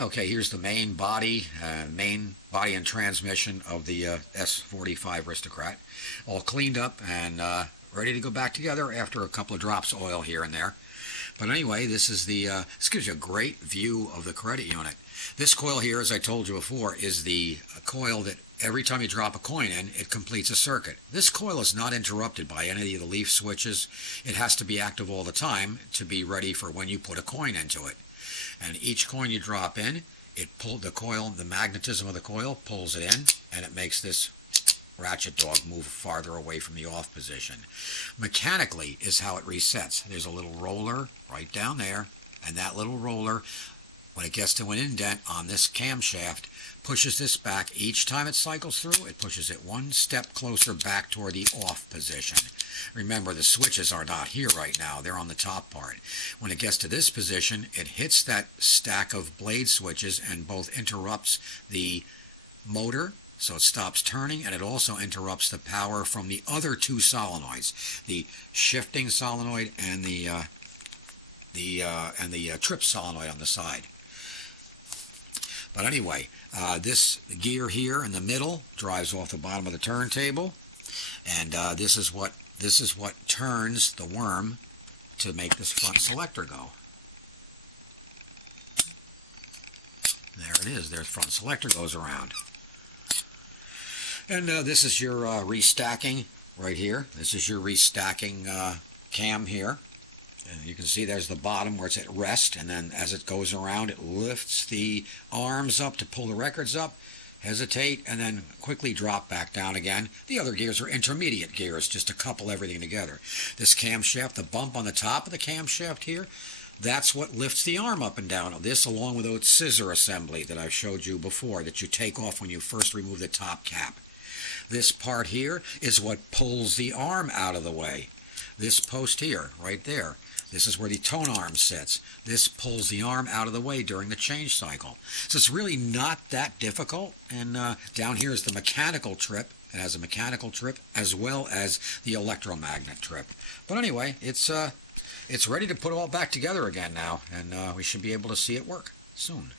Okay, here's the main body and transmission of the S-45 Ristaucrat, all cleaned up and ready to go back together after a couple of drops of oil here and there. But anyway, this gives you a great view of the credit unit. This coil here, as I told you before, is the coil that every time you drop a coin in, it completes a circuit. This coil is not interrupted by any of the leaf switches. It has to be active all the time to be ready for when you put a coin into it. And each coin you drop in, the magnetism of the coil pulls it in, and it makes this ratchet dog move farther away from the off position. Mechanically is how it resets. There's a little roller right down there, and that little roller, when it gets to an indent on this camshaft, pushes this back. Each time it cycles through, it pushes it one step closer back toward the off position. Remember, the switches are not here right now. They're on the top part. When it gets to this position, it hits that stack of blade switches and both interrupts the motor, so it stops turning, and it also interrupts the power from the other two solenoids, the shifting solenoid and the trip solenoid on the side. But anyway, this gear here in the middle drives off the bottom of the turntable, and this is what turns the worm to make this front selector go. There it is. Their front selector goes around. And this is your restacking right here. This is your restacking cam here. And you can see there's the bottom where it's at rest, and then as it goes around, it lifts the arms up to pull the records up, hesitate, and then quickly drop back down again. The other gears are intermediate gears, just to couple everything together. This camshaft, the bump on the top of the camshaft here, that's what lifts the arm up and down. This, along with the scissor assembly that I've showed you before, that you take off when you first remove the top cap. This part here is what pulls the arm out of the way. This post here, right there, this is where the tone arm sits. This pulls the arm out of the way during the change cycle. So it's really not that difficult. And down here is the mechanical trip. It has a mechanical trip as well as the electromagnet trip. But anyway, it's ready to put it all back together again now, and we should be able to see it work soon.